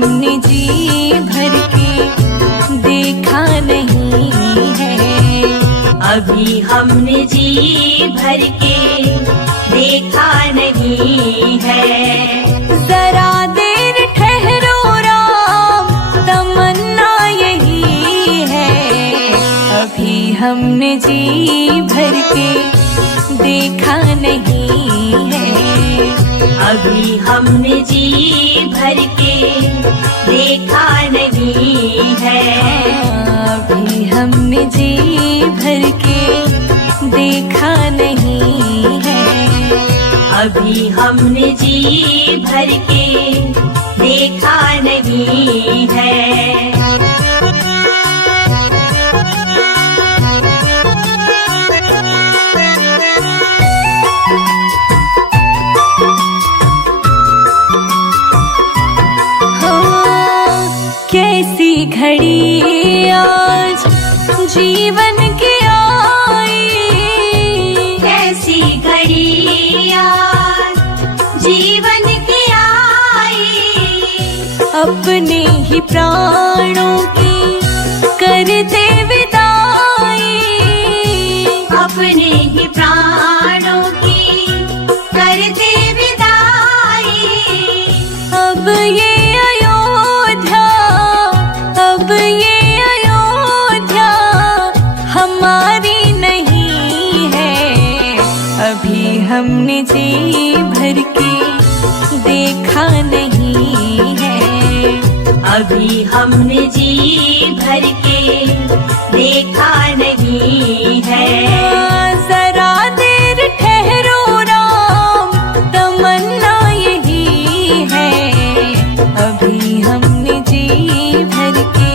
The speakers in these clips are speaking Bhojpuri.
हमने जी भर के देखा नहीं है। अभी हमने जी भर के देखा नहीं है। जरा देर ठहरो राम, तमन्ना यही है। अभी हमने जी भर के देखा नहीं है। अभी हमने जी भर के देखा नहीं है। अभी हमने जी भर के देखा नहीं है। अभी हमने जी भर के देखा नहीं है। कैसी घड़ी आज जीवन की आई, कैसी घड़ी आज जीवन की आई। अपने ही प्राणों की करते विदाई, अपने ही प्राणों की करते विदाई। अब ये हमारी नहीं है। अभी हमने जी भर के देखा नहीं है। अभी हमने जी भर के देखा नहीं है। जरा देर ठहरो राम, तमन्ना यही है। अभी हमने जी भर के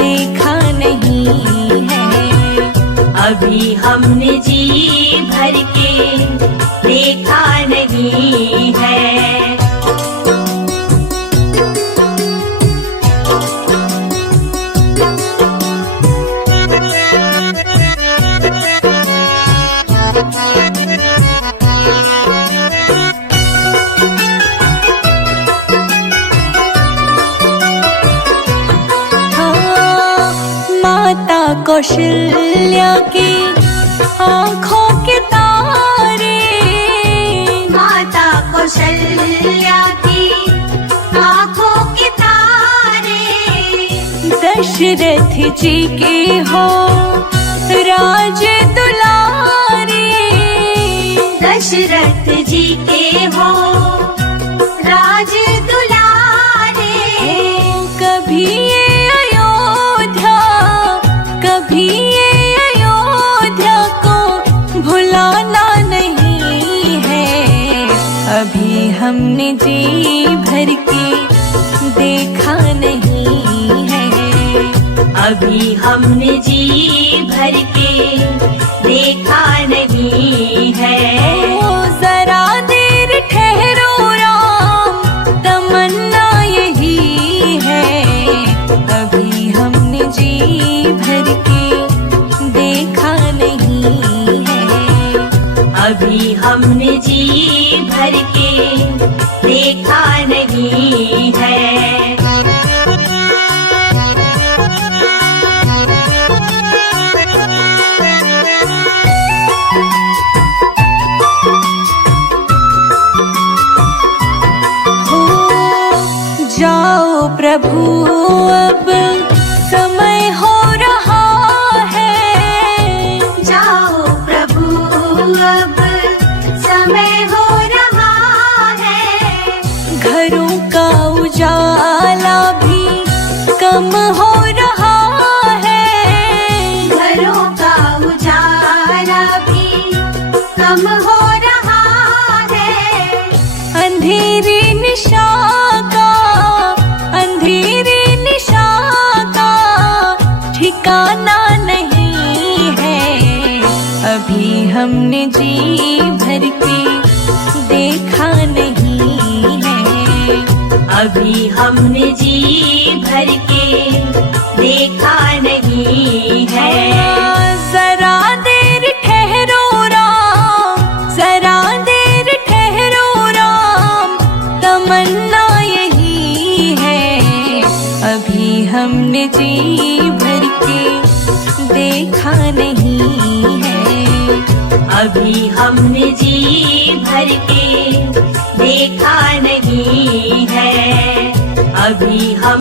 देखा नहीं है। अभी हमने जी भर के देखा नहीं है। माता कौशल्या की आँखों के तारे, माता कौशल्या की आँखों के तारे। दशरथ जी के हो राज दुलारे, दशरथ जी के हो राज दुलारे। कभी ये अयोध्या, कभी ये अयोध्या को भुलाना नहीं है। अभी हमने जी भर के देखा नहीं है। अभी हमने जी भर के देखा नहीं है। जरा देर ठहरो राम, तमन्ना यही है। अभी हमने जी भर के देखा नहीं है। अभी हमने जी भर के देखा नहीं है। जाओ प्रभु अब समय हो रहा है। जाओ प्रभु अब समय हो रहा है। घरों का उजाला भी कम हो रहा है। घरों का उजाला भी कम हो रहा है। अंधेरी निशा का, अंधेरी निशा का ठिकाना नहीं है। अभी हमने जी भर के देखा नहीं है। अभी हमने जी भर के देखा नहीं है। जरा देर ठहरो राम, जरा देर ठहरो राम, तमन्ना यही है। कभी हमने जी भर के देखा नहीं है। अभी हम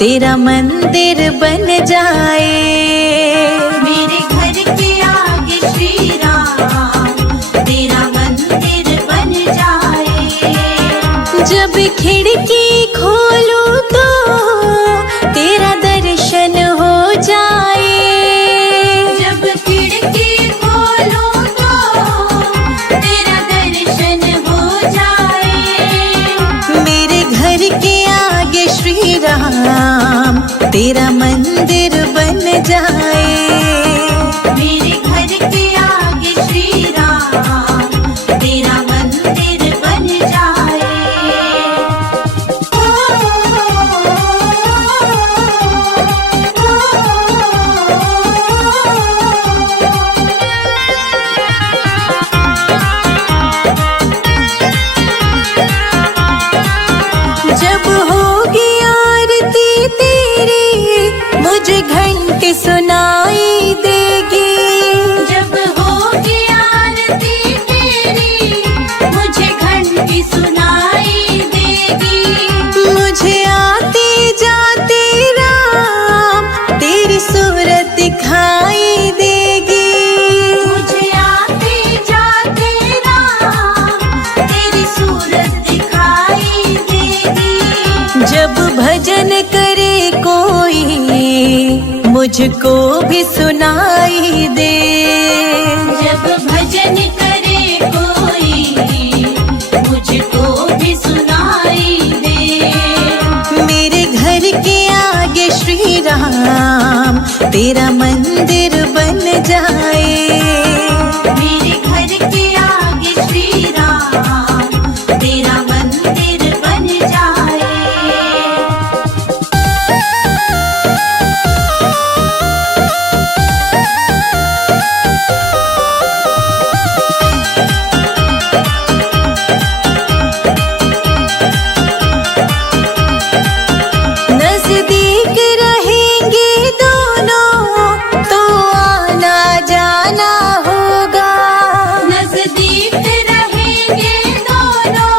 तेरा मंदिर बन जाए। मेरे घर के आगे श्री राम तेरा मंदिर बन जाए। जब खिड़की खोलूं तो तेरा दर्शन हो जाए। जब खिड़की खोलूं तो तेरा दर्शन हो जाए। मेरे घर के आगे श्री राम तेरा मंदिर बन जाए। मेरे घर के आगे श्री राम तेरा मंदिर बन जाए। जब होगी आरती तेरी मुझे घंटी सुनाई देगी। जब होगी आरती तेरी मुझे घंटी सुनाई देगी। मुझे आते जाते राम तेरी सूरत दिखाई देगी। मुझे आते जाते राम तेरी सूरत दिखाई देगी। जब भजन करे कोई मुझको भी सुनाई दे। जब भजन करे कोई मुझको भी सुनाई दे। मेरे घर के आगे श्री राम तेरा मंदिर बन जाए। मेरे घर के आगे श्री राम तेरा मंदिर बन जाए। नजदीक रहेंगे दोनों तो आना जाना होगा। नजदीक रहेंगे दोनों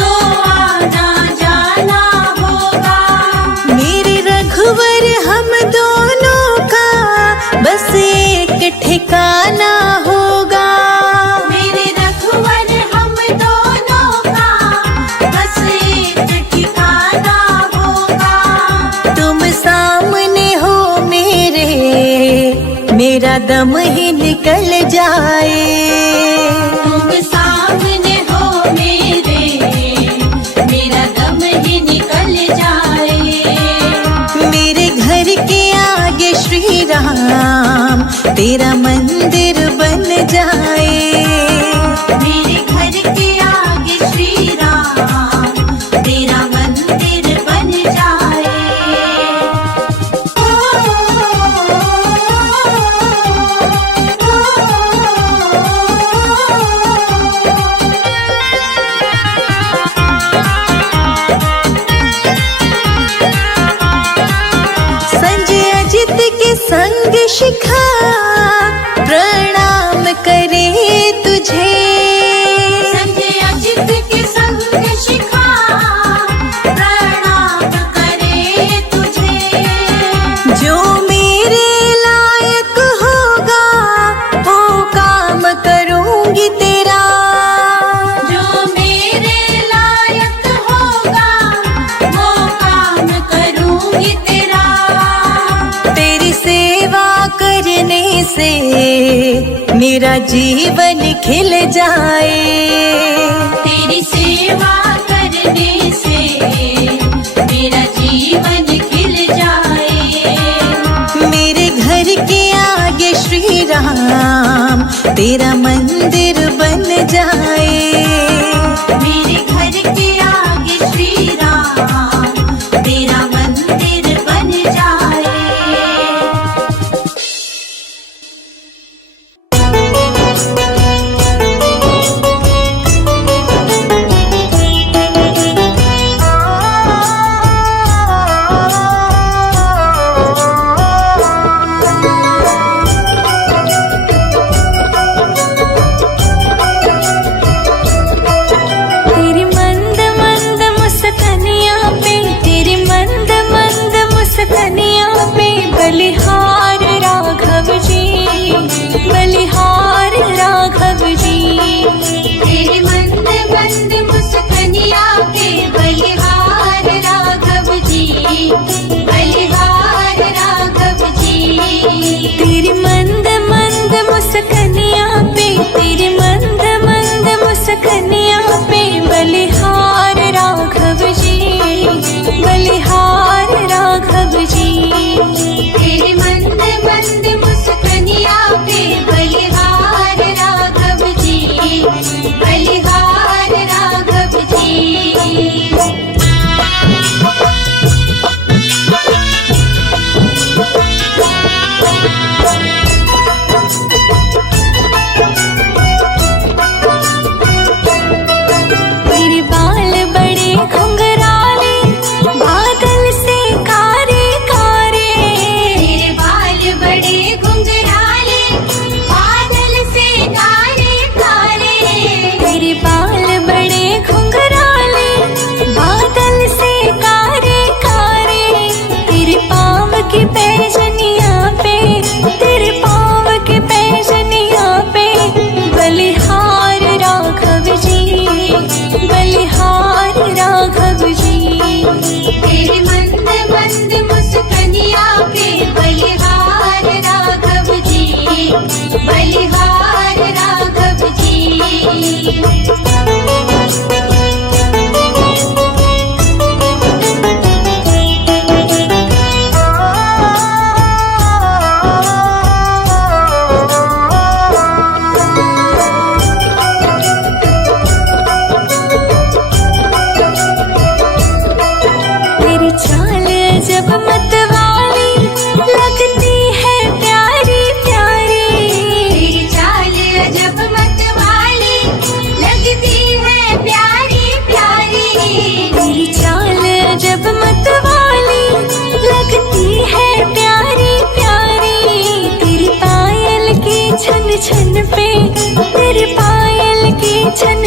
तो आना जाना होगा। मेरे रघुवर हम दोनों का बस एक ठिकाना होगा। मेरे रघुवर हम दोनों का बस एक ठिकाना होगा। तुम सामने हो मेरा दम ही निकल जाए। तुम सामने हो मेरा दम ही निकल जाए। मेरे घर के आगे श्री राम तेरा मंदिर बन जाए। मेरे घर के आगे श्री राम तेरा मंदिर बन जाए। संजय अजित के संग शिखा प्रणाम करे तुझे। संजय अजित के संग शिखा प्रणाम करे तुझे। जो मेरे लायक होगा वो काम करूंगी तेरा। जो मेरे लायक होगा वो काम करूंगी तेरा। तेरी सेवा करने से मेरा जीवन खिल जाए। तेरी सेवा करने से मेरा जीवन खिल जाए। मेरे घर के आगे श्री राम तेरा मंदिर बन जाए। मेरे घर के आगे श्री राम तेरा मंदिर बन जाए।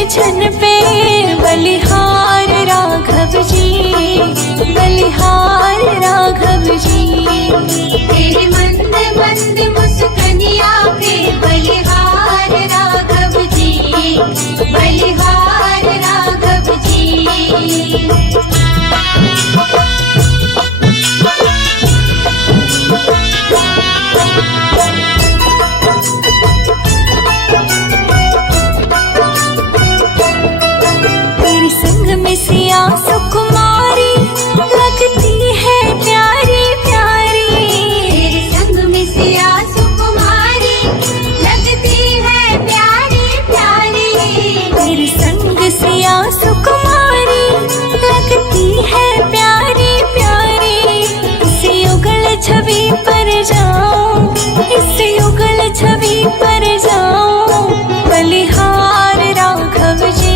छन पे बलिहार राघव जी, बलिहार राघव जी। तेरे मंद मंद मुस्कनिया पे बलिहार राघव जी, बलिहार राघव जी। तेरे संग में सिया सुकुमारी लगती है प्यारी प्यारी। तेरे संग में सिया सुकुमारी लगती है प्यारी प्यारी। तेरे संग सिया सुकुमारी लगती है प्यारी प्यारी। इस युगल छवि पर जाऊं, इस युगल छवि पर जाऊं, बलिहार राघव जी,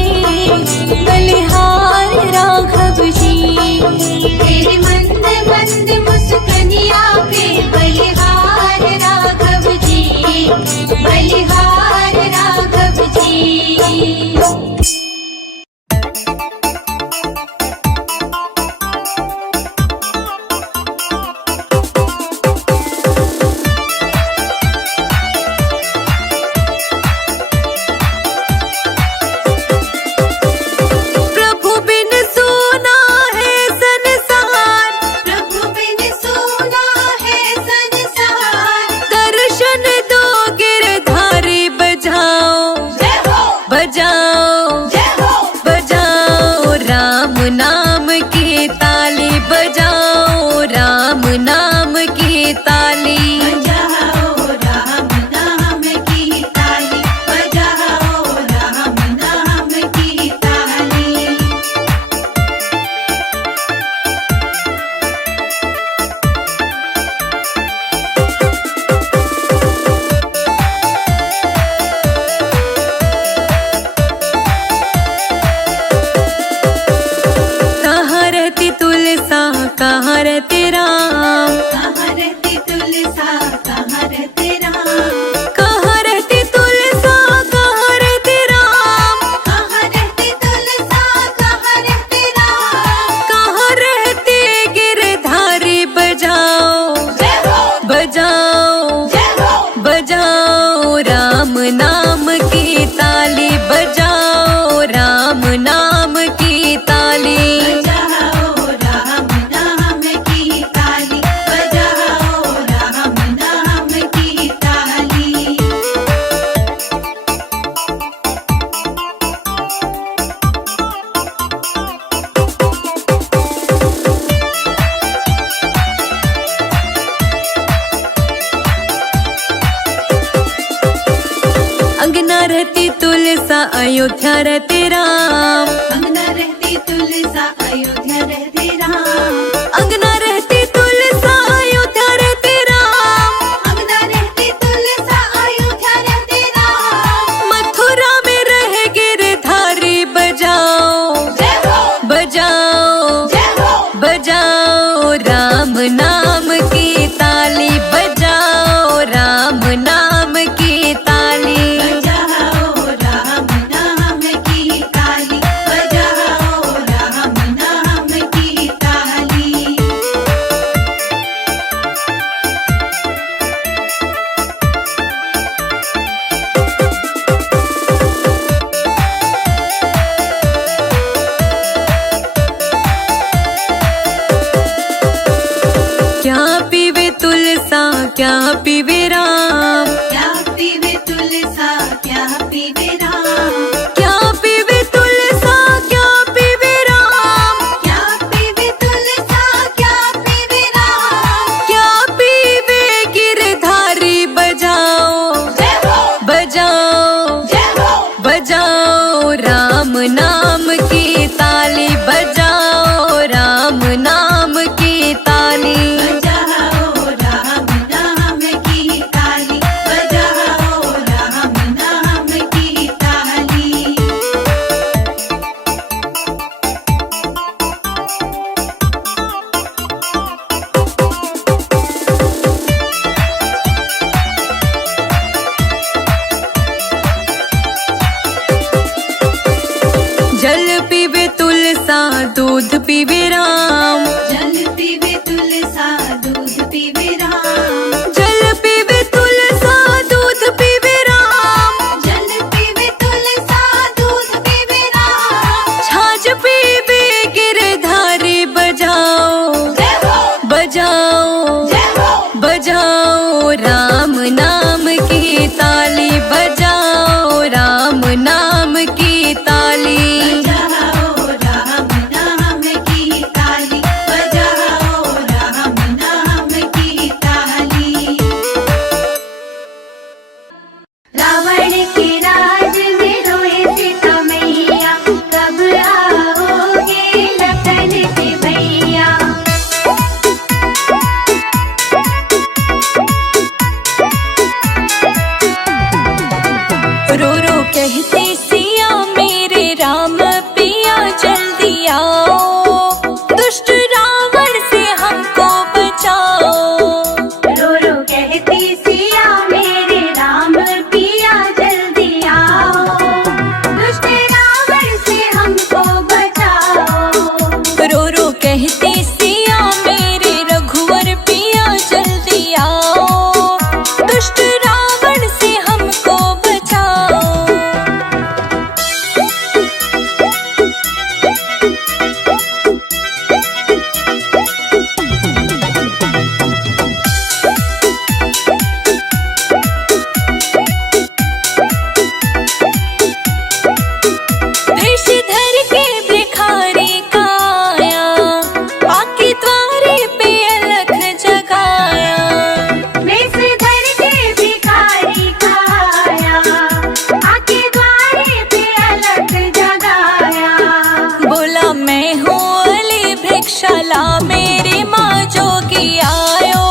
बलिहार राघव जी। तेरे मंद मंद मुस्कनिया पे बलिहार राघव जी, बलिहार राघव जी। प्रभु बिन सोना है संसार, प्रभु बिन सोना है संसार। दर्शन दो गिरधारी बजाओ, जय हो, बजाओ, जय हो, बजाओ राम नाम की ताली, बजाओ राम नाम की ताली। बजाओ राम नाम की ताली, बजाओ राम नाम की ताली। कहाँ रहती तुलसा, कहाँ रहते राम, कहाँ रहती तुलसा, कहाँ रहते राम। कहाँ रहती तुलसा, कहाँ रहते राम, कहाँ रहती तुलसा, कहाँ रहते राम। कहाँ रहते गिरधारी बजाओ, जय हो, बजाओ, जय हो, बजाओ राम नाम की ताली, बजाओ राम नाम की ताली। बजाओ राम नाम की ताली, बजाओ राम नाम की ताली। अंगना रहती तुलसा, अयोध्या रहते राम, अंगना रहती तुलसा, अयोध्या रहते राम। अंगना रहती तुलसा, अयोध्या रहते राम, अंगना रहती तुलसा, अयोध्या रहते राम। मथुरा में रहे गिरधारी बजाओ, जय हो, बजाओ, जय हो, बजाओ राम नाम की ताली, बजाओ राम नाम की ताली। बजाओ राम नाम की ताली, बजाओ राम नाम पीवे तुलसा दूध पीवे राम। जल पीवे तुलसा दूध पीवे राम। जल पीवे तुलसा दूध पीवे राम। जल पीवे तुलसा दूध पीवे राम। छाछ पीवे गिरधारी बजाओ जय हो बजाओ जय हो बजाओ राम नाम की ताली बजाओ राम नाम की ताली। बजाओ राम नाम की ताली। बजाओ राम नाम की ताली। रावण के राज में रोए सीता मैया, कब आओगे लखन के भैया। रो रो कहते सिया मेरे राम पिया जल्दी आओ, दुष्ट रावण से हमको बचाओ। रो रो कहती सिया मेरे राम पिया जल्दी आओ, दुष्ट रावण से हमको बचाओ। रो रो कहते सिया मेरे रघुवर पिया जल्दी आओ, दुष्ट रावण से हमको बचाओ। देश धर के भिखारी का आया, आके द्वारे पे अलख जगाया। वेश धर के भिखारी का आया, आके द्वारे पे अलख जगाया। बोला मैं हूँ अली भिक्षाला मेरी माँ जोगी आयो,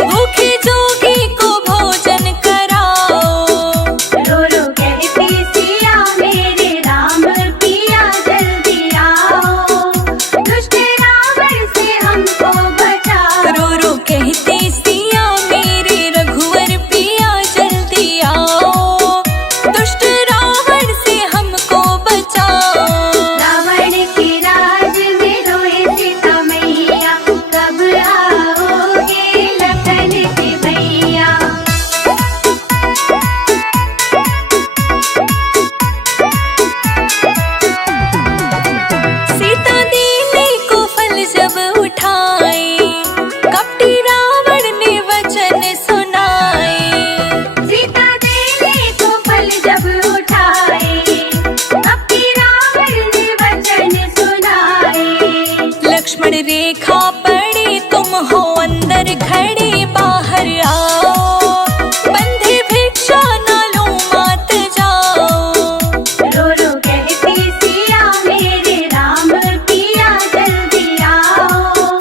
भूखे जोगी को भोजन कराओ। रो रो कहती सिया मेरे राम पिया जल्दी आओ, दुष्ट रावण से हमको बचाओ। रो रो कहते सिया मेरे रघुवर पिया जल्दी आओ, दुष्ट रावण से हमको बचाओ। रावण के राज में रोए सीता मैया, कब आओगे लखन के भैया। सीता देने को फल जब उठाए, कपटी रावण ने वचन सुनाए। सीता देने को फल जब उठाए, अपनी रावण ने वचन सुनाए। लक्ष्मण रेखा पड़ी तुम हो अंदर खड़े बाहर आओ, बंधे भिक्षा न लो मात जाओ। रो रो कहती सिया मेरे राम पिया जल्दी आओ,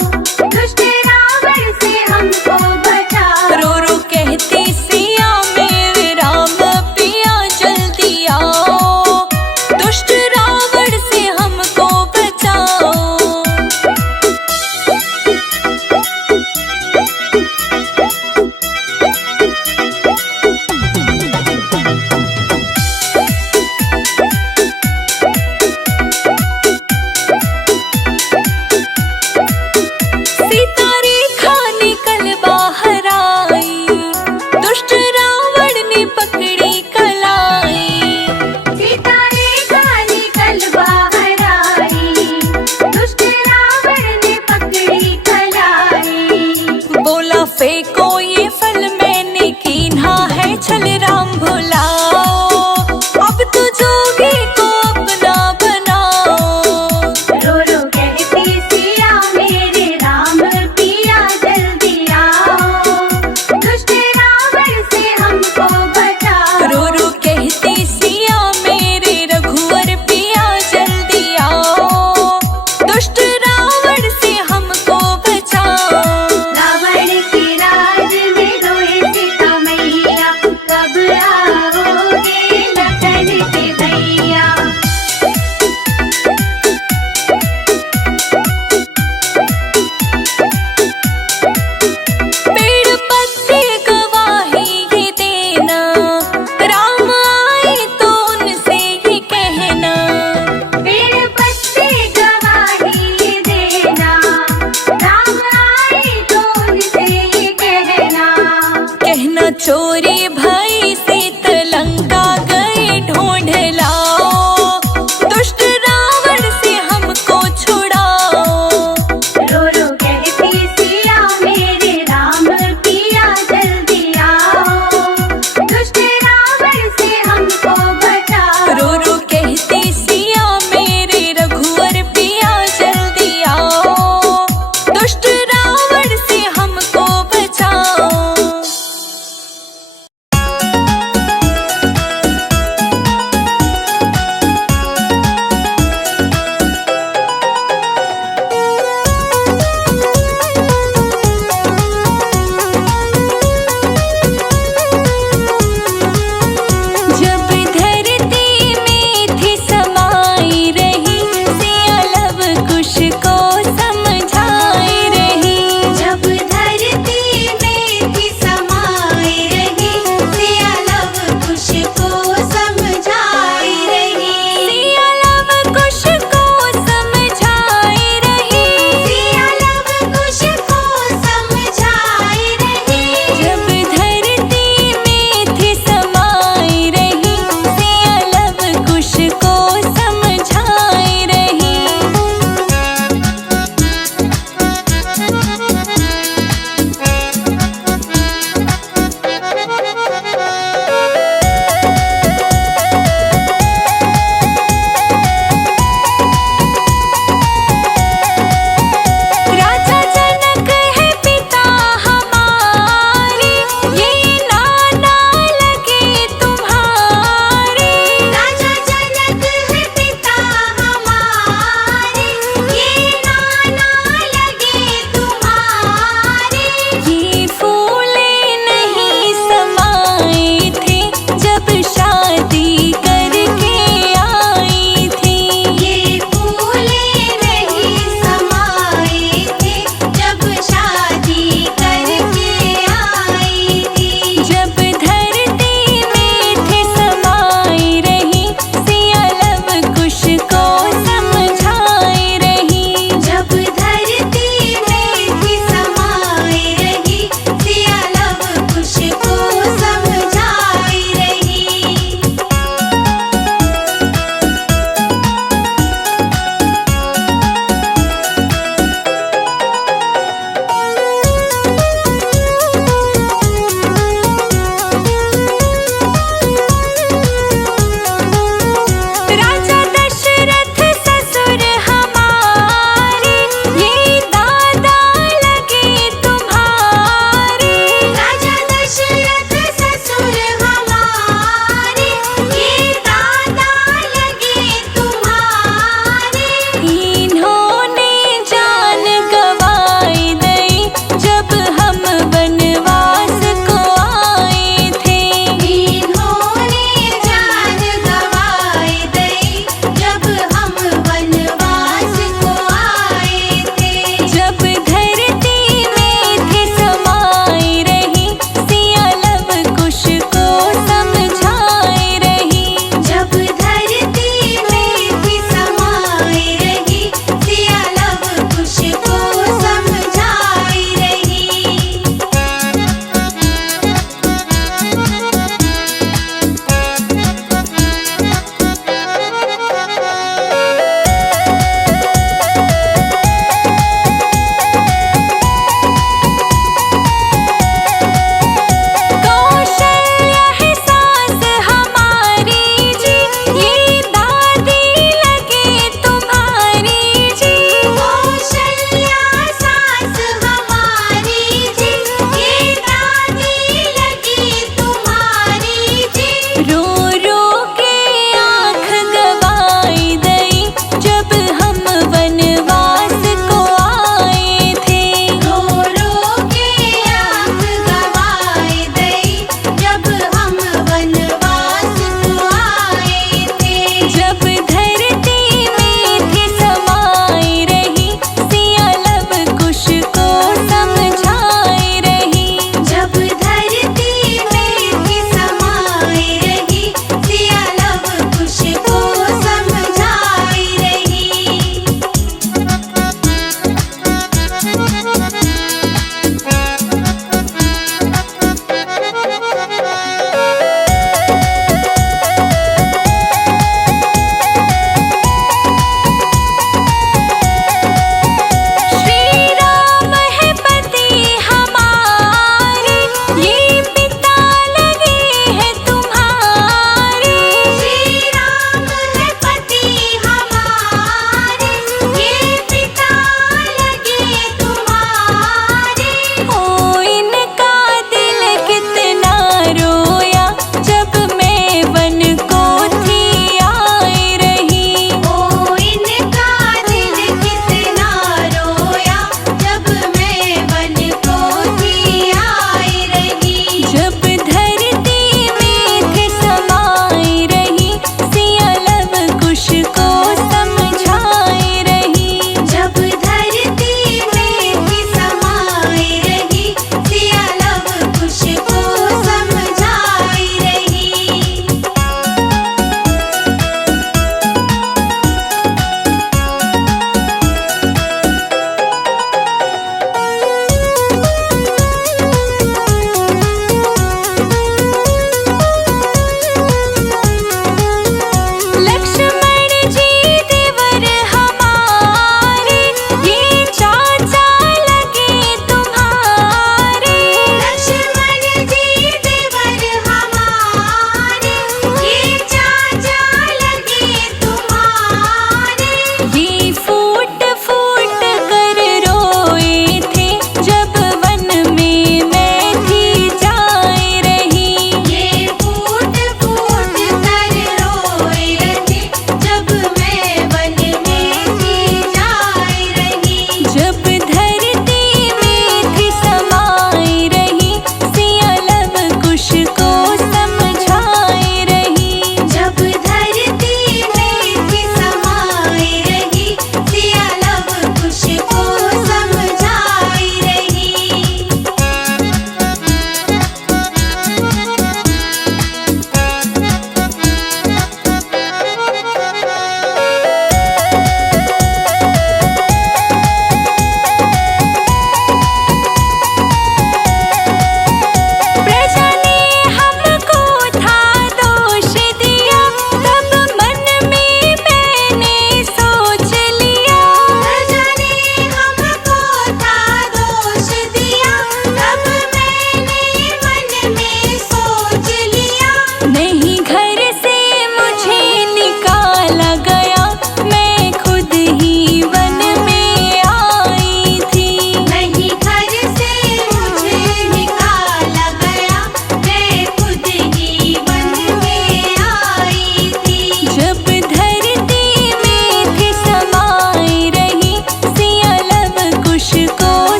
दुष्ट रावण से हमको बचाओ। रो रो कहते सिया मेरे राम पिया जल्दी आओ, दुष्ट रावण से हमको बचाओ। सीता रेखा निकल बाहर आई, दुष्ट रावण ने पकड़ी कलाई। सीता रेखा निकल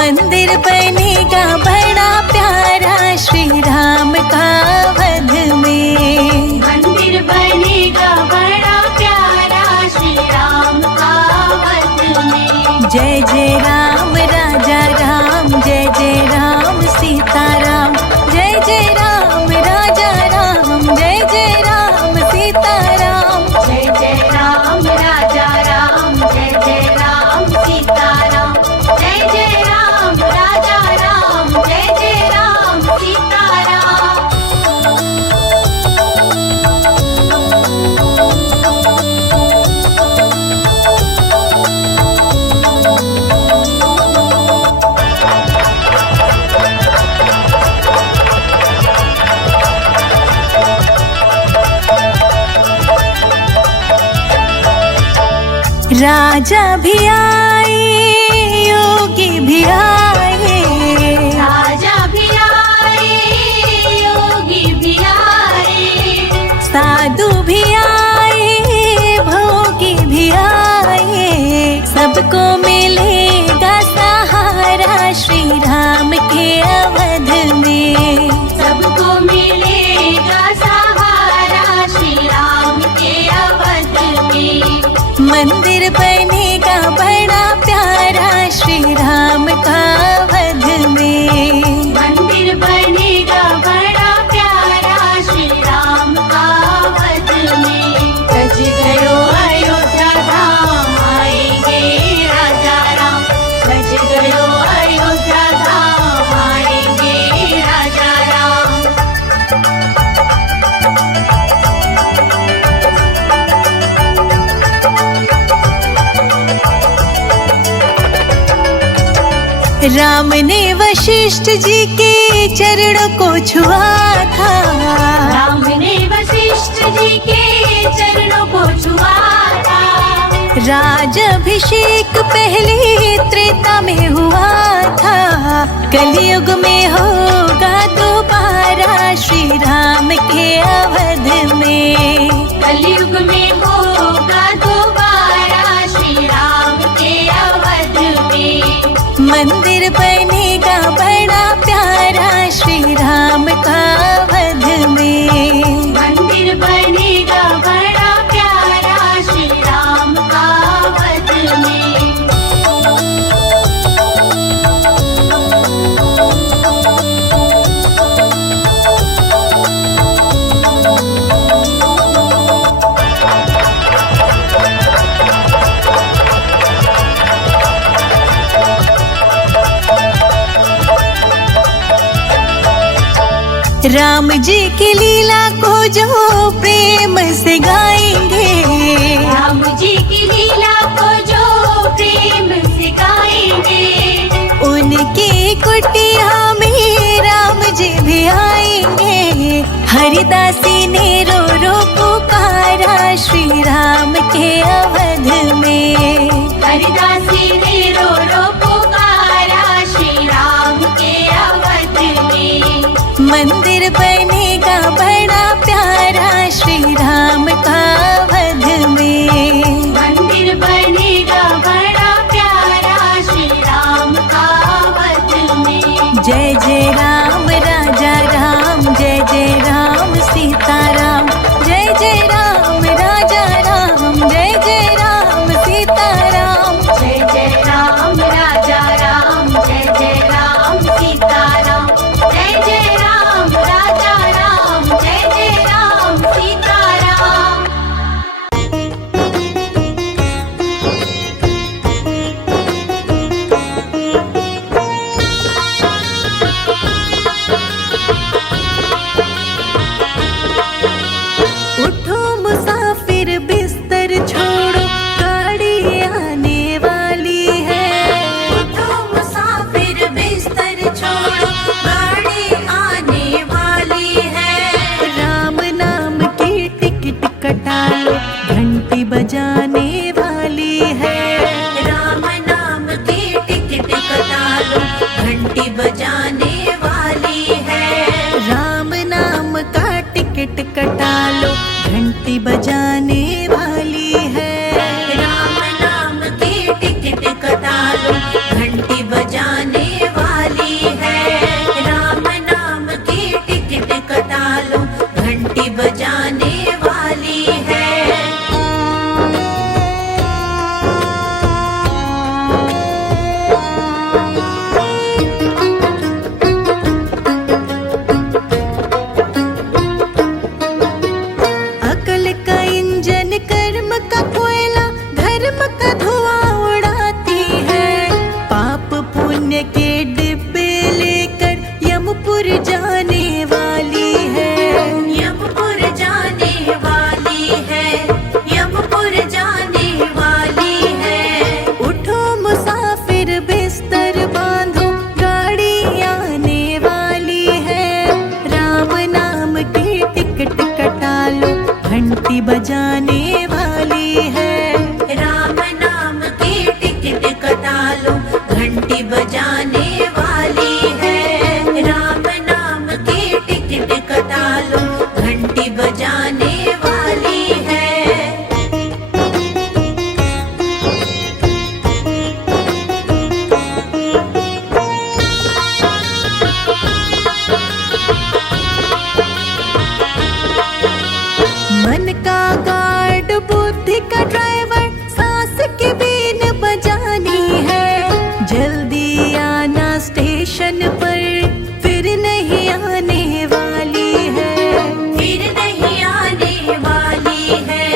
मंदिर बनेगा बड़ा प्यारा श्री राम का वध में। मंदिर बनेगा बड़ा प्यारा श्री राम का वध में। जय जय राम राजा राम, जय जय राम सीताराम, जय जय राम राजा राम, जय जय राम सीताराम। जय जय राम राजा राम, जय जय राम सीताराम, जय जय राम राजा राम, जय जय राम सीताराम। राजा भी आए, योगी भी आए, राजा भी आए, योगी भी आए, साधु भी आए, भोगी भी आए, सबको मिलेगा सहारा श्री राम के अवध में। सबको मिलेगा सहारा श्री राम के अवध में। मंदिर बनेगा बड़ा प्यारा श्री राम का वध में। मंदिर बनेगा बड़ा प्यारा श्री राम का वध में। सज गयो अयोध्या धाम, आएंगे राजा राम। सज गयो अयोध्या धाम, आएंगे राजा राम। राम ने वशिष्ठ जी के चरणों को छुआ था। राम ने वशिष्ठ जी के चरणों को छुआ था। राजाभिषेक पहले त्रेता में हुआ था, कलयुग में होगा दोबारा श्री राम के अवध में। कलयुग में होगा दोबारा श्री राम के अवध में। मंदिर बनेगा बड़ा प्यारा श्री राम का वध में। मंदिर बनेगा बड़ा प्यारा श्री राम का वध में। राम जी की लीला को जो प्रेम से गाएंगे, राम जी की लीला को जो प्रेम से गाएंगे, उनकी कुटिया में राम जी भी आएंगे। हरिदासी ने रो रो पुकारा श्री राम के अवध में। हरिदासी ने रो रो पुकारा श्री राम के अवध में। मंदिर बनेगा बड़ा प्यारा श्री राम का वध में। मंदिर बनेगा बड़ा प्यारा श्री राम का वध में। जय जय राम राजा राम, जय जय राम सीता बजाने वाली है। राम नाम की टिकट कटा लो, घंटी बजाने वाली है। राम नाम की टिकट कटा लो, घंटी बजाने वाली है। मन का गार्ड बुद्धि का ड्राइवर, सांस की बीन बजानी है। जल्दी आना स्टेशन पर, फिर नहीं आने वाली है। फिर नहीं आने वाली है,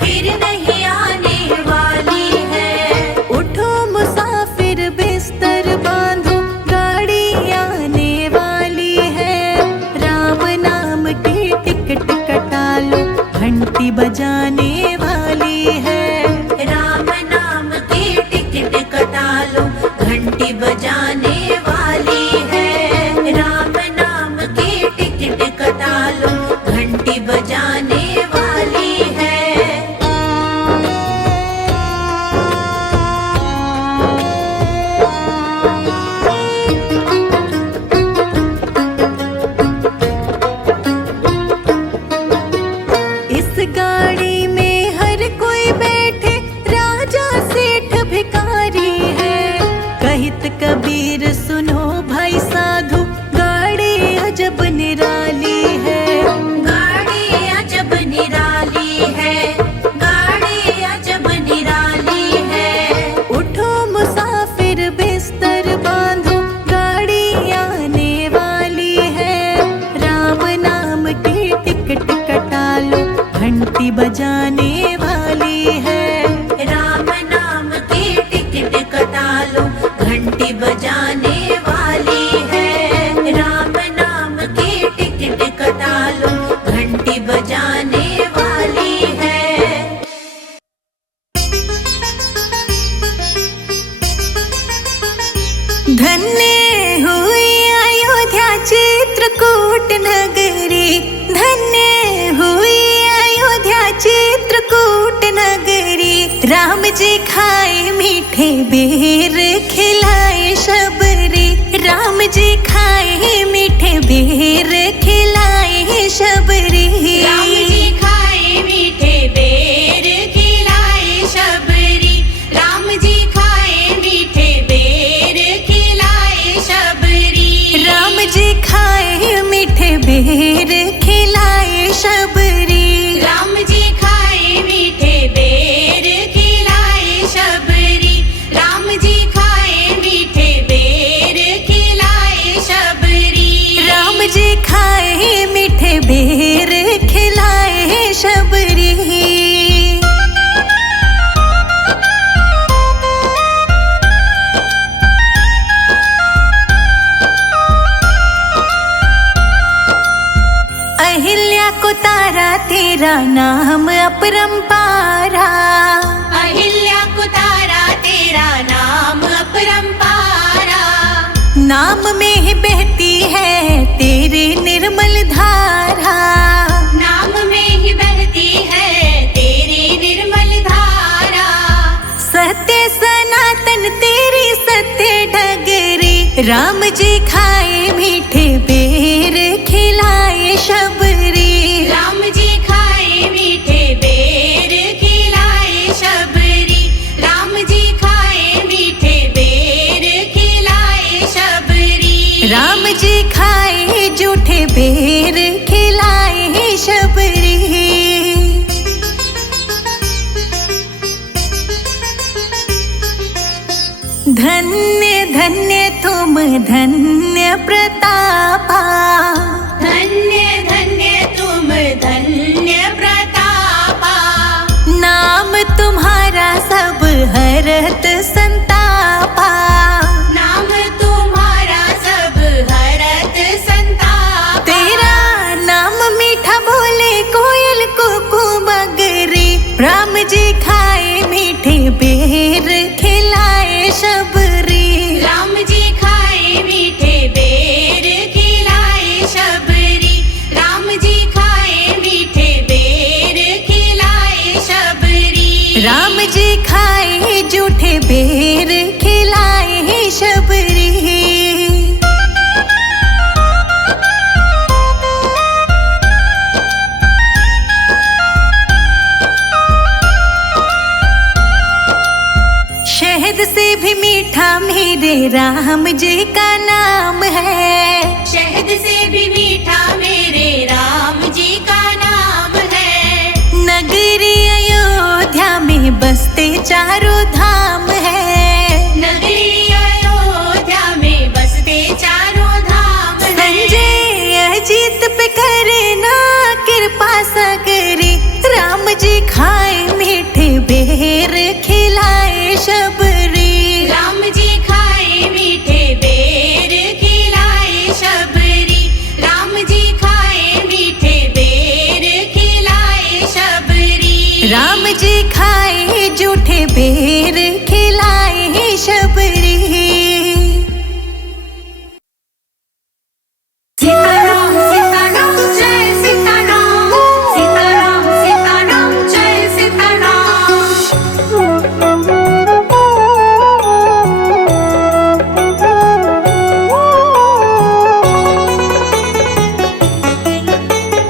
फिर नहीं आने वाली है। उठो मुसाफिर बिस्तर बांधो, गाड़ी आने वाली है। राम नाम की टिकट कटा लो, घंटी बजाने वाली है। राम नाम की टिकट कटा लो, घंटी बजाने वाली है। राम नाम की टिकट कटा लो, घंटी बजाने वाली है। इस गाड़ी में हर कोई बैठे, राजा सेठ भिखारी है। कहित कबीर सुनो भाई साधु, गाड़ी अजब निराली है। गाड़ी अजब निराली है, गाड़ी अजब निराली है। उठो मुसाफिर बिस्तर बांधो, गाड़ी आने वाली है। राम नाम की टिकट कटा लो, घंटी बजाने वाली है। राम नाम की टिकट कटा लो, घंटी बजाने वाली है। राम नाम की टिकट कटा लो, घंटी बजाने वाली है। धन्य हुई अयोध्या चित्रकूट नगरी, धन्य हुई अयोध्या चित्रकूट नगरी। राम जी खाए मीठे बेर, खिलाए शबरी। राम जी खाए मीठे बेर, खिलाए शबरी। राम जी खाए मीठे बेर, खिलाए शबरी। राम जी खाए मीठे बेर, खिलाए शबरी। राम जी खाए मीठे बेर, खिलाए शबरी। राम जी खाए मीठे बेर, खिलाए शबरी। राम जी खाए मीठे बेर, खिलाए शबरी। राम जी खाए मीठे बेर, खिलाए शबरी। अहिल्या को तारा तेरा नाम अपरंपारा। अहिल्या को तारा तेरा नाम अपरंपारा। नाम में ही बहती है तेरी निर्मल धारा। नाम में ही बहती है तेरी निर्मल धारा। सत्य सनातन तेरी सत्य डगरी। राम जी खाए मीठे बेर, खिलाए शबरी। राम जी खाए मीठे बेर, खिलाए शबरी। राम जी खाए मीठे बेर, खिलाए शबरी। राम जी खाए जूठे बेर, खिलाए शबरी। धन्य धन्य तुम धन्य प्रतापा। धन्य धन्य तुम धन्य प्रतापा। नाम तुम्हारा सब हरत संतापा। नाम तुम्हारा सब हरत संतापा। तेरा नाम मीठा बोले कोयल कुकू मगरी। राम जी खाए मीठे बेर, खिलाए शबरी। राम जी खाए मीठे बेर, खिलाए शबरी। राम जी खाए मीठे बेर, खिलाए बेर खिलाए शबरी। शहद से भी मीठा मेरे राम जी का नाम है। शहद से भी मीठा मेरे राम जी का नाम है। नगरी अयोध्या में बसते चारों धाम है। नगरी अयोध्या में बसते चारों धाम है। संजय अजीत पे करना कृपा सगरी। राम जी खाए मीठे बेर खिलाए शबरी। राम जी खाए मीठे बेर खिलाए शबरी। राम जी खाए मीठे बेर खिलाए शबरी। राम जी खाए जूठे बेर खिलाए शबरी। सीताराम सीताराम जय सीताराम। सीताराम सीताराम जय सीताराम।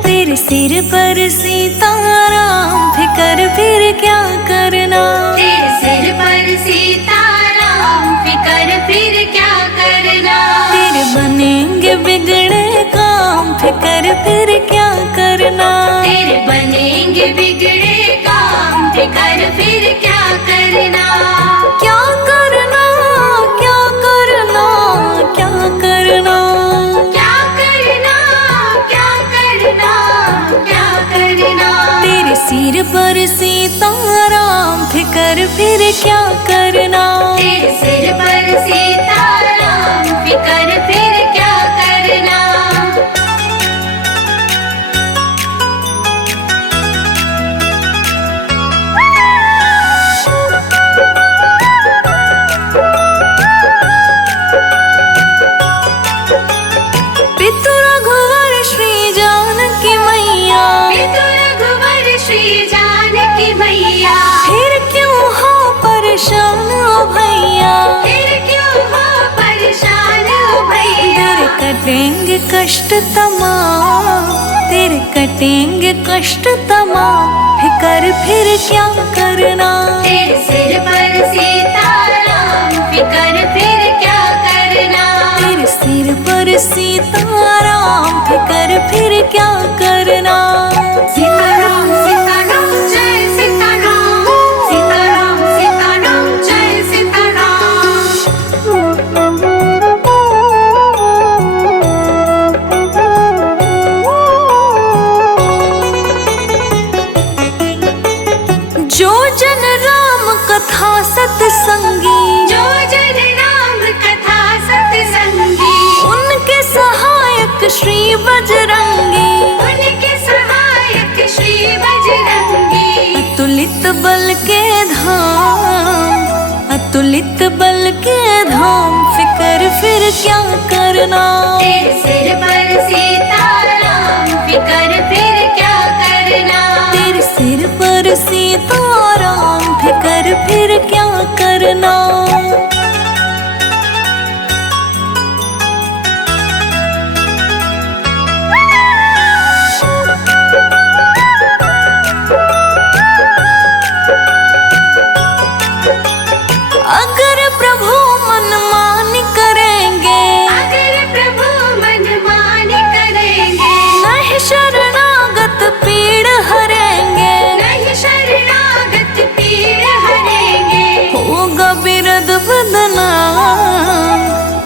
तेरे सिर पर सीताराम फिकर फिर क्या करना। तेरे सिर पर सीताराम फिकर फिर क्या करना। तेरे बनेंगे बिगड़े काम फिकर फिर क्या करना। तेरे बनेंगे बिगड़े काम फिकर फिर क्या करना। क्या करना क्या करना क्या करना। क्या करना क्या करना क्या करना। तेरे सिर पर सीताराम फिकर फिर क्या करना। तेरे सिर पर सीताराम फिकर फिर क्या करना। पितु रघुवर श्री जानकी मैया। पितु रघुवर श्री जानकी मैया। फिर क्यों हो परेशान ओ भैया। फिर क्यों हो परेशान ओ भैया। तेरे कटेंगे कष्ट तमाम। तेरे कटेंगे कष्ट तमाम फिकर फिर क्या करना। तेरे सिर पर सीताराम फिकर फिर क्या करना। तेरे सिर पर सीताराम फिकर फिर क्या करना। सीताराम सीताराम जय सीताराम। सीताराम सीताराम जय सीताराम। जो जन राम कथा सत्संगी। जो जन राम कथा सत्संगी। उनके सहायक श्री बजरंगी। उनके सहायक श्री बजरंगी। अतुलित बल के धाम। अतुलित बल के धाम फिकर फिर क्या करना। तेरे सिर पर सीताराम फिकर फिर क्या करना। तेरे सिर पर सीताराम फिकर फिर क्या करना। अगर प्रभु मनमान करेंगे। अगर प्रभु मनमान करेंगे। नहीं शरणागत पीड़ हरेंगे। नहीं शरणागत पीड़ हरेंगे। होगा बिरद बदनाम।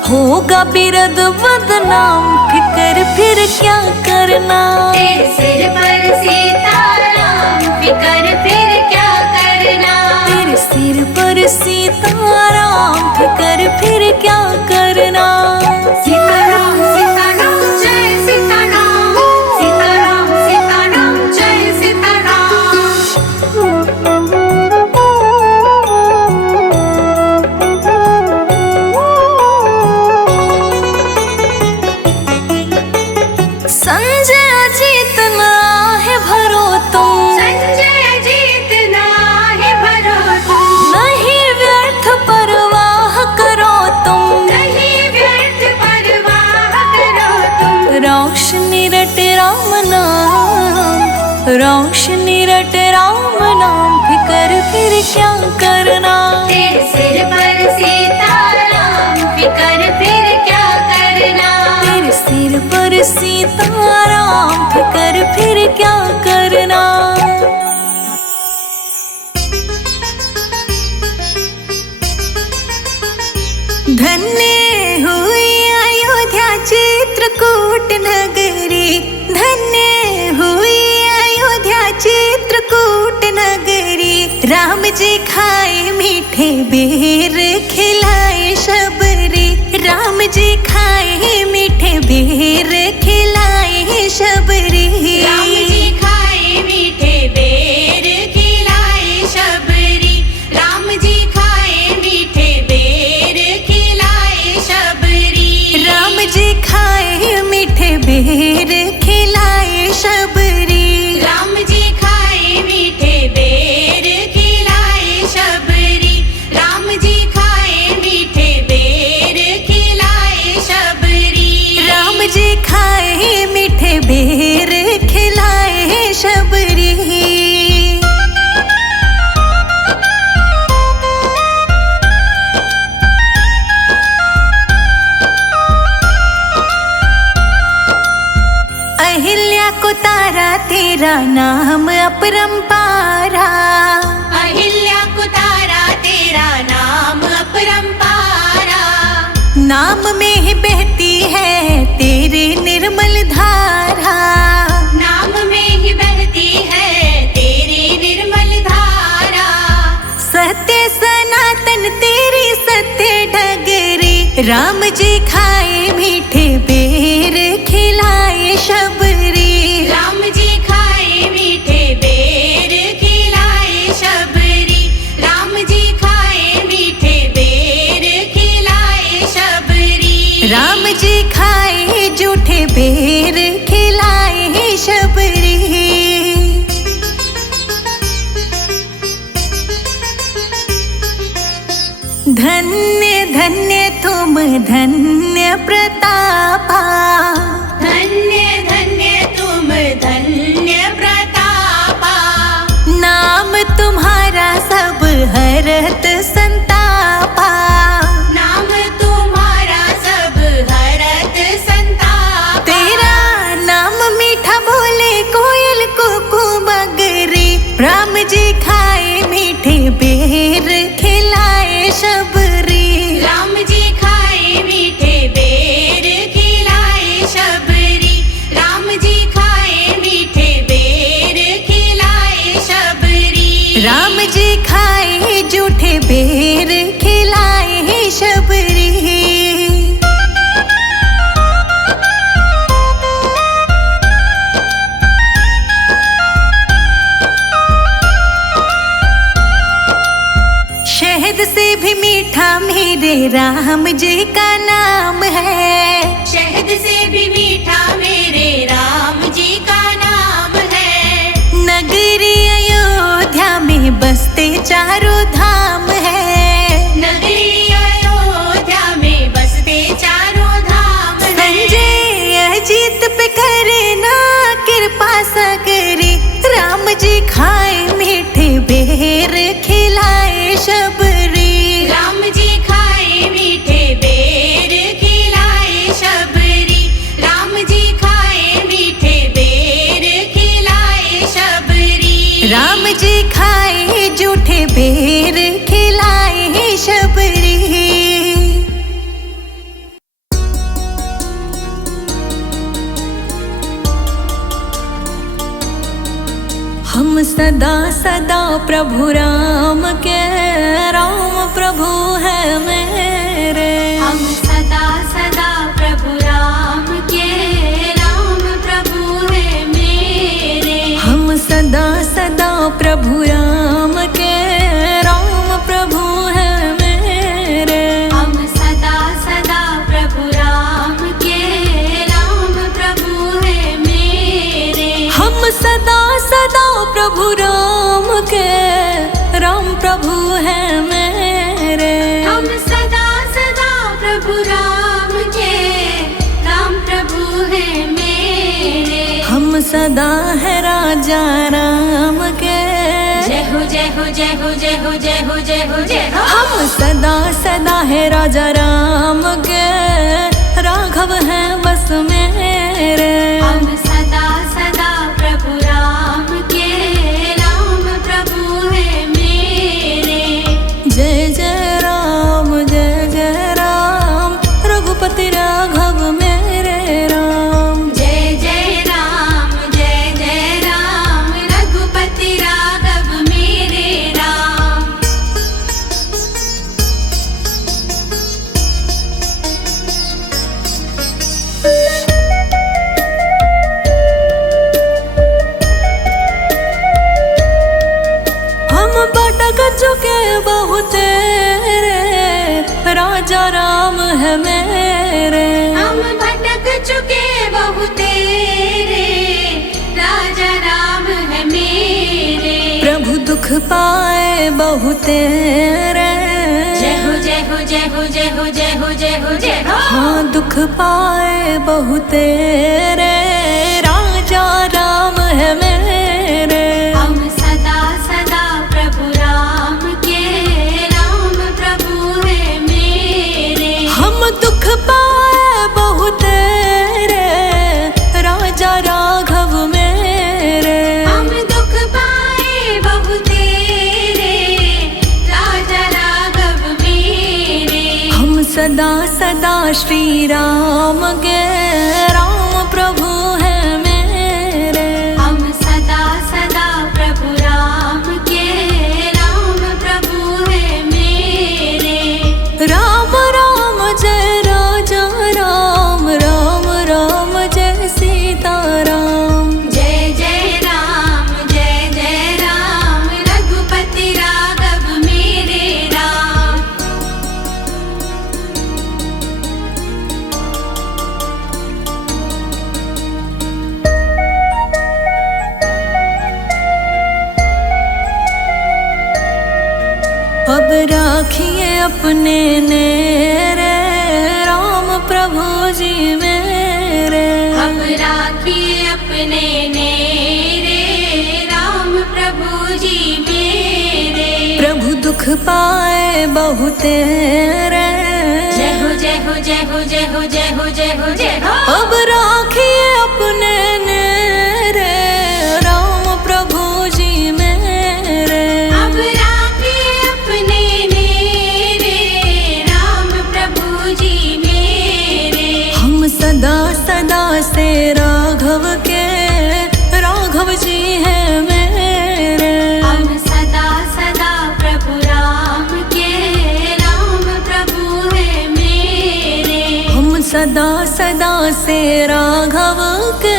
होगा बिरद बदनाम फिकर फिर क्या करना। तेरे सिर पर सीताराम फिकर फिर क्या करना। तेरे सिर पर सीताराम फिकर फिर क्या करना। सीताराम सीताराम जय सीताराम। सीताराम सीताराम जय सीताराम। संजय अजीत ना है भरो तुम। संजय जीतना है भरो तुम। नहीं व्यर्थ परवाह रोशनी रट राम नाम, फिकर फिर क्या करना। तेरे सिर पर सीताराम, फिकर फिर क्या करना। तेरे सिर पर सीताराम, फिकर फिर क्या करना। धन्य हुई अयोध्या चित्रकूट नगरी, धन्य हुई अयोध्या चित्रकूट नगरी। राम जी खाए मीठे बेर, खिलाए शबरी। राम जी खाए मीठे बेर, खिलाए शबरी। राम जी खाए मीठे बेर, खिलाए शबरी। राम जी खाए मीठे बेर, खिलाए शबरी। राम जी खाए मीठे बेर, खिलाए शबरी। राम जी खाए मीठे बेर, खिलाए शबरी। राम जी खाए मीठे बेर, खिलाए शबरी। राम जी खाए मीठे बेर, खिलाए शबरी। अहिल्या को तारा तेरा नाम अपरंपारा। अहिल्या को तारा तेरा नाम अपरंपारा। नाम में ही बहती है तेरे निर्मल धारा। नाम में ही बहती है तेरी निर्मल धारा। सत्य सनातन तेरी सत्य डगरी। राम जी खाए मीठे बेर, खिलाए शबरी। राम जी खाए मीठे बेर, खिलाए शबरी। राम जी खाए मीठे बेर, खिलाए शबरी। राम जी खाए जूठे बेर, खिलाए शबरी। धन्य धन्य तुम धन्य प्रतापा। धन्य धन्य तुम धन्य प्रतापा। नाम तुम्हारा सब हरत संतापा। नाम तुम्हारा सब हरत संतापा। तेरा नाम मीठा बोले कोयल कुकू मगरी। राम जी खाए मीठे बेर, खिलाए शबरी। राम जी खाए मीठे बेर, खिलाए शबरी। राम जी खाए मीठे बेर, खिलाए शबरी। राम जी खाए जूठे बेर, खिलाए शबरी। शहद से भी मीठा मेरे राम जी का नाम है। शहद से भी मीठा मेरे राम जी का नाम है। नगरी अयोध्या में बसते चारों धाम है। नगरी अयोध्या में बसते चारों धाम है। संजय अजीत पे करे ना कृपा सगरी। राम जी खाए मीठे बेर, खिलाए शबरी। राम जी खाए मीठे बेर, खिलाए शबरी। राम जी खाए मीठे बेर, खिलाए शबरी। राम जी खाए जूठे बेर, खिलाए शबरी। हम सदा सदा प्रभु राम के, राम प्रभु है मेरे। हम सदा सदा प्रभु राम के, राम प्रभु है मेरे। हम सदा सदा प्रभु राम के, राम प्रभु है मेरे। हम सदा सदा प्रभु राम के, राम प्रभु है मेरे। हम सदा सदा प्रभु राम के, राम प्रभु है मेरे। हम सदा सदा प्रभु राम के, राम प्रभु है मेरे। हम सदा है राजा राम के। जय हो जय हो जय हो जय हो जय हो जय हो जय हो। हम सदा सदा है राजा राम के, राघव है बस मेरे। हम सदा सदा प्रभु राम के, राम प्रभु है मेरे। जय जय राम रघुपति राघव मेरे राम। जय जय राम रघुपति राघव मेरे राम। हम भटक चुके बहुत रे, राजा राम है मेरे। हम भटक चुके बहुत रे, राजा राम है मेरे। प्रभु दुख पाए बहुत रे। जय हो जय हो जय हो जय हो जय हो जय हो जय हो। हाँ दुख पाए बहुत रे, राजा राम है मेरे। हम सदा सदा प्रभु राम के, राम प्रभु है मेरे। हम दुख पाए बहुत रे, राजा राघव मेरे। हम दुख पाए बहुत रे, राजा राघव मेरे। हम सदा सदा श्री राम के, राम प्रभु है मेरे। हम सदा सदा प्रभु राम के, राम प्रभु है मेरे। राम राम जय राजा राम, राम राम जय सीता राम। जय जय राम रघुपति राघव मेरे राम। अब राखिए अपने नेरे, राम प्रभु जी मेरे। अब राखिए अपने नेरे, राम प्रभु जी मेरे। प्रभु दुख पाए बहुत रे। जय हो जय हो जय हो जय हो जय हो जय हो जय हो। अब राखिए अपने नेरे, राम प्रभु जी मेरे। अब राखिए अपने नेरे, राम प्रभु जी मेरे। हम सदा सदा से राघव के, राघव जी है मेरे। हम सदा सदा प्रभु राम के, राम प्रभु है मेरे। हम सदा सदा से राघव के,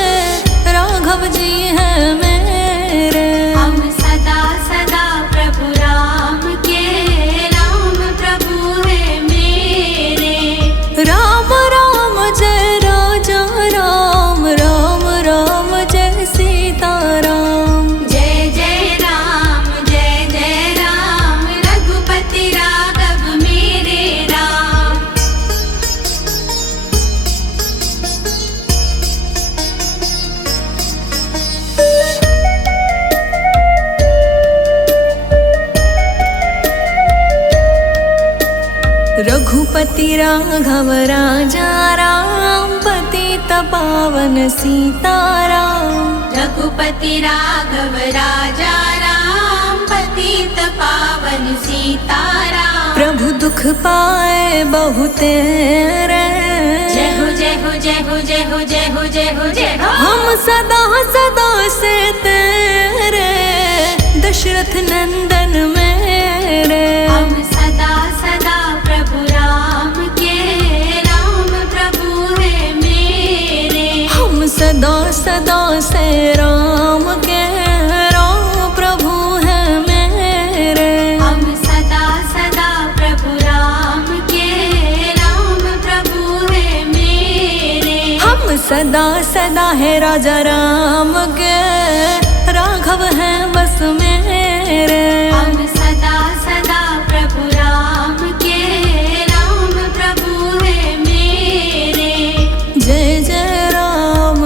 राघव जी है मेरे। हम सदा सदा प्रभु राम के, राम प्रभु है मेरे। राम राम जय राजा राम, राम राम जय सीता राम। जय जय राम रघुपति राघव मेरे राम। रघुपति राघव राजा राम, पतित पावन सीताराम। रघुपति राघव राजा राम, पतित पावन सीताराम। प्रभु दुख पाए बहुत रे। जय हो जय हो जय हो जय हो जय हो जय हो जय हो। हम सदा सदा से तेरे, दशरथ नंदन मेरे। हम सदा सदा प्रभु राम के, राम प्रभु है मेरे। हम सदा सदा से राम के, राम प्रभु है मेरे। हम सदा सदा प्रभु राम के, राम प्रभु है मेरे। हम सदा सदा है राजा राम के, राघव है बस मेरे। हम सदा सदा प्रभु राम के, राम प्रभु है मेरे। जय जय राम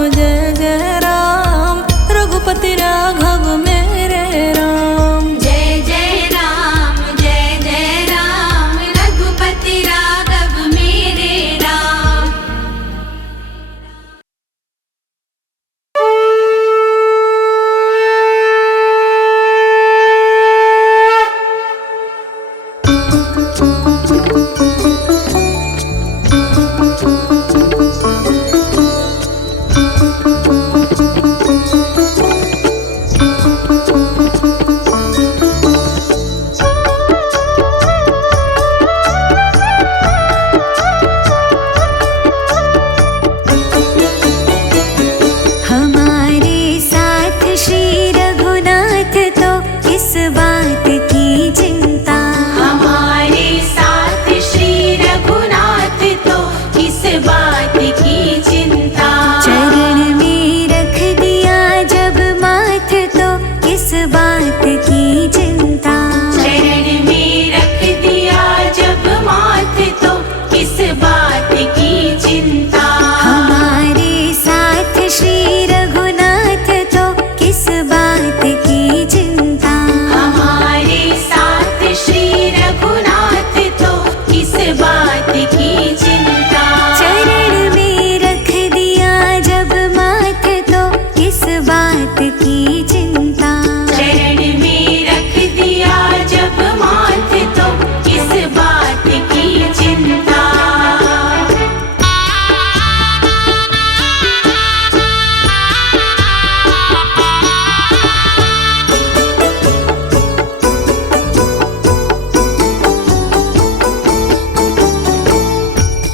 बात की चिंता। चरण में रख दिया जब माथ तो किस बात की चिंता। चरण में रख दिया जब माथ तो किस बात की चिंता।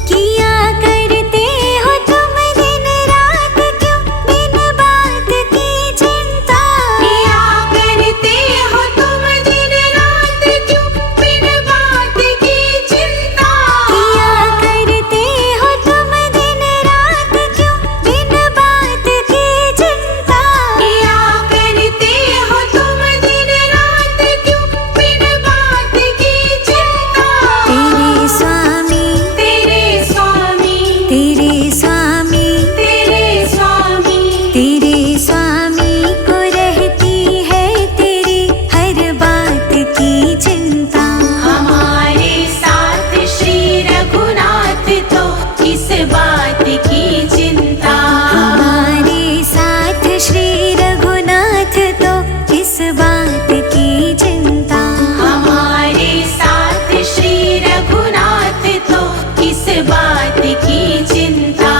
किया करते हो तुम दिन रात क्यों बिन बात की चिंता। किया करते हो तुम दिन रात क्यों बिन बात की चिंता। किया करते हो तुम दिन रात क्यों बिन बात की चिंता। किया करते हो तुम दिन रात क्यों बिन बात की चिंता। तेरे स्वामी तेरे स्वामी तेरे स्वामी तेरे स्वामी तेरे स्वामी को रहती है तेरी हर बात की चिंता। हमारे साथ श्री रघुनाथ तो किस बात की चिंता। हमारे साथ श्री रघुनाथ तो किस बात की चिंता। हमारे साथ श्री रघुनाथ तो किस बात की चिंता।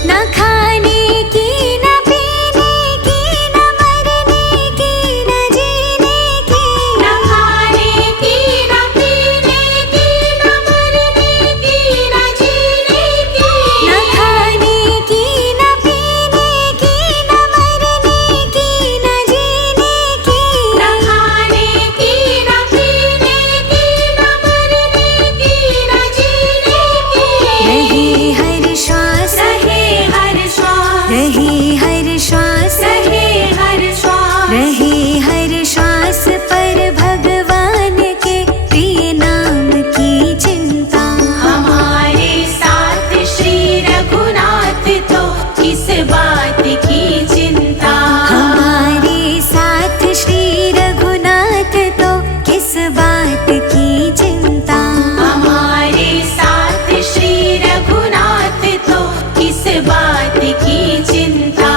न खाने की न पीने की न मरने की न जीने की। न खाने की न पीने की न मरने की न जीने की। न खाने की न पीने की न मरने की न जीने की। न खाने की न पीने की न मरने की न जीने की। रहे हर श्वास रहे हर श्वास रहे हर श्वास रहे हर श्वास रहे हर श्वास पर भगवान के प्रिय नाम की चिंता। हमारे साथ श्री रघुनाथ तो किस बात की चिंता। हमारे साथ श्री रघुनाथ तो किस बात की चिंता। हमारे साथ श्री रघुनाथ तो किस बात की चिंता।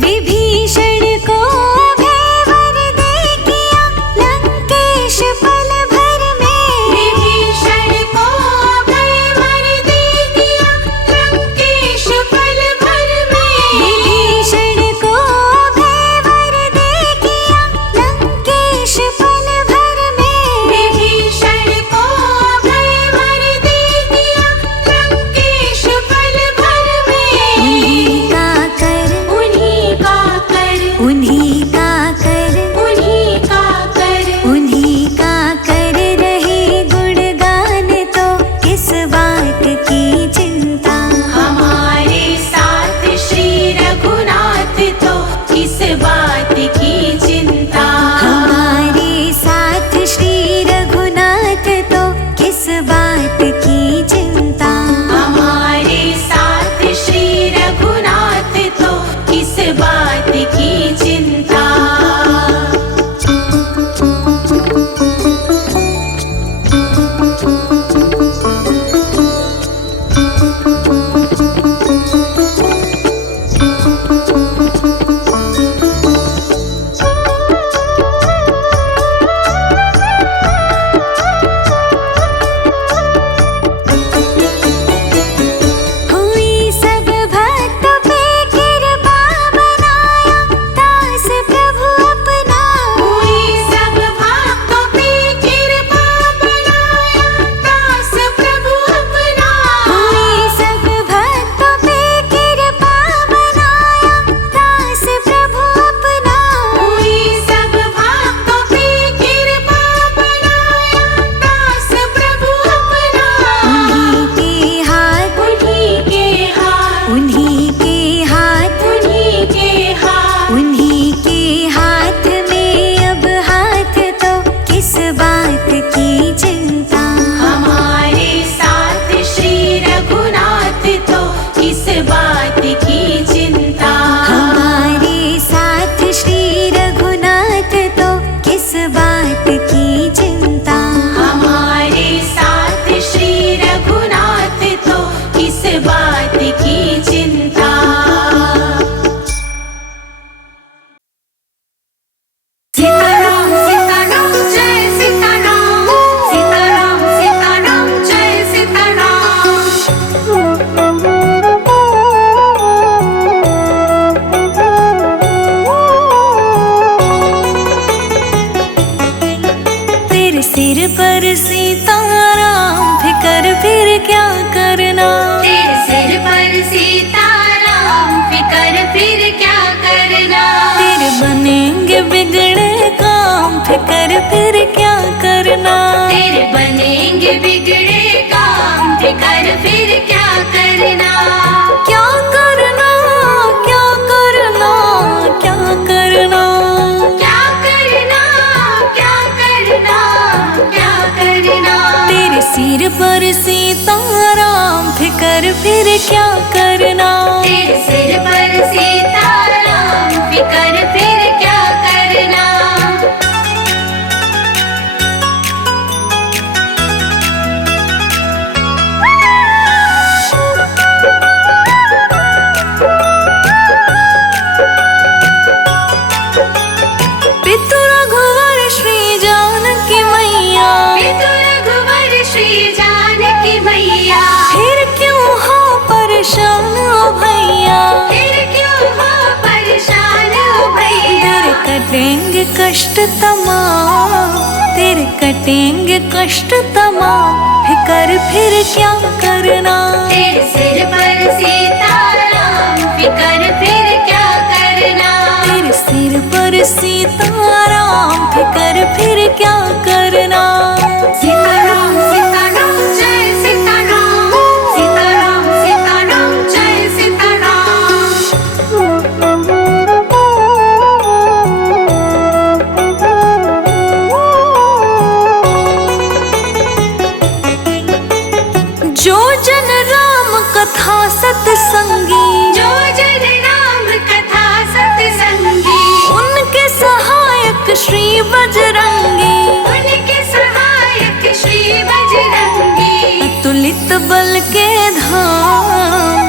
विभीषण को अभय वर दे किया लंकेश पल भर में। विभीषण को अभय वर दे दिया लंकेश पल भर में। विभीषण को अभय वर दे किया लंकेश पल भर में। विभीषण को अभय वर दे दिया लंकेश पल भर में। उन्हीं का कर उन्हीं का कर उन्हीं का कर उन्हीं का कर उन्हीं का कर रहे गुणगान तो किस बात की चिंता। हमारे साथ श्री रघुनाथ तो किस बात की चिंता। हमारे साथ श्री रघुनाथ तो किस बात की चिंता। हमारे साथ श्री रघुनाथ तो किस बात की चिंता। हुई सब भक्त पे कृपा बनाया बिगड़े काम, फिकर फिर क्या करना। तेरे बनेंगे बिगड़े काम, फिकर फिर क्या करना। क्या करना, क्या करना, क्या करना, क्या करना, क्या करना, क्या करना। तेरे सिर पर सीताराम, फिकर फिर क्या करना। तेरे सिर पर सीताराम, फिकर फिर क्या करना। पितु रघुवर श्री जानकी मैया, पितु रघुवर श्री जानकी मैया, फिर क्यों हो परेशान ओ भैया। फिर क्यों हो परेशान ओ भैया। तेरे कटेंगे कष्ट तमाम, तेरे कटेंगे कष्ट तमाम, फिकर फिर क्या करना। तेरे सिर पर सीताराम, फिकर फिर क्या करना। तेरे सिर पर सीताराम, फिकर फिर क्या करना। सीताराम सीताराम जय सीताराम, सीताराम सीताराम जय सीताराम। जो जन राम कथा सत्संगी, जो जन राम कथा सत्संगी, उनके सहायक श्री बजरंगी। उनके सहायक श्री बजरंगी। अतुलित बल के धाम,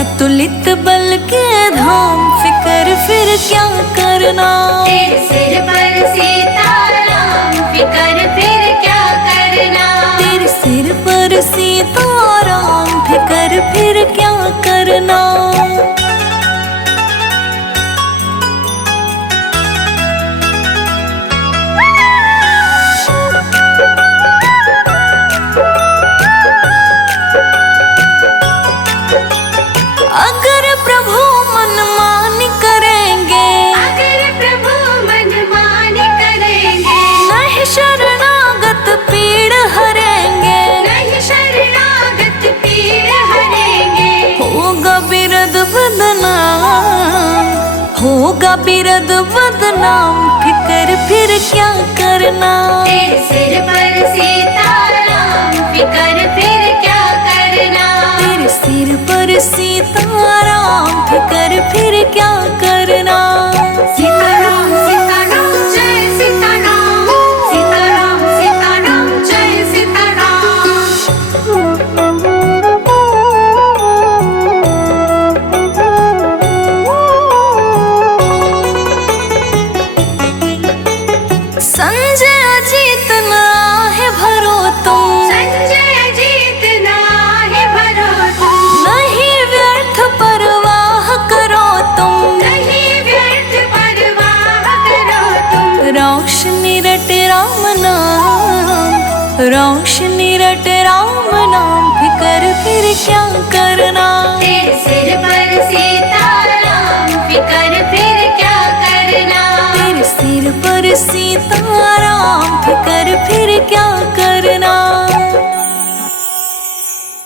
अतुलित बल के धाम, फिकर फिर क्या करना। तेरे सिर पर सीताराम, फिकर फिर क्या करना। तेरे सिर पर सीताराम, फिकर फिर क्या करना। अगर प्रभु मनमानी करेंगे, अगर प्रभु मनमानी करेंगे, नहीं शरणागत पीड़ हरेंगे। नहीं शरणागत पीड़ हरेंगे। होगा बिरद बदनाम, होगा बिरद बदनाम, फिकर फिर क्या करना। तेरे सिर पर सीताराम, फिकर फिर क्या करना। तेरे सिर पर सीताराम, फिकर फिर क्या करना। सीताराम सीताराम जय सीताराम, सीताराम सीताराम जय सीताराम। संजय अजीत न आहे भरो तुम, संजय अजीत नाहे भरो तुम, नहीं व्यर्थ परवाह करो तुम। नहीं व्यर्थ परवाह करो तुम। रोशनी रट राम नाम, रोशनी रट राम नाम, फिकर फिर क्या करना। तेरे सिर पर सीताराम, फिकर फिर क्या करना। तेरे सिर पर सीताराम, फिकर फिर क्या करना।